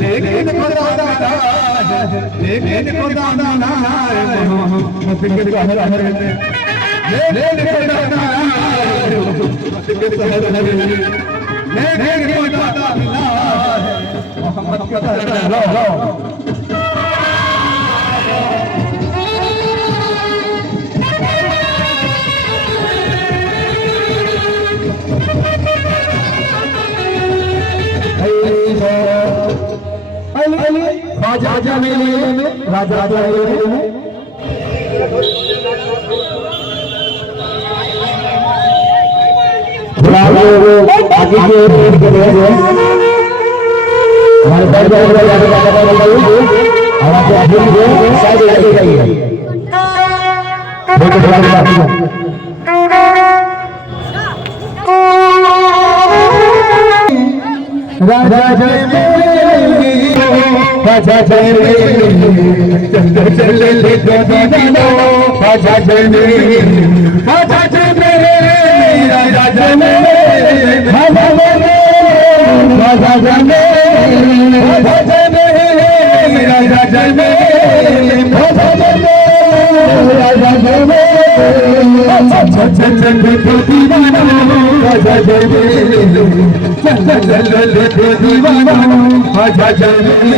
लेकिन खुदा दादा लेकिन खुदा दादा फिक्र का हर हर लेकिन खुदा दादा फिक्र का हर हर लेकिन खुदा दादा मोहम्मद का लो राजा में राजा आगे हमारे राजा राजा चले चले ले दीवानो राजा चले राजा चले राजा चले राजा चले राजा चले राजा चले राजा चले राजा चले राजा चले चल दीवानो राजा चले चल दीवानो राजा चले चल दीवानो राजा चले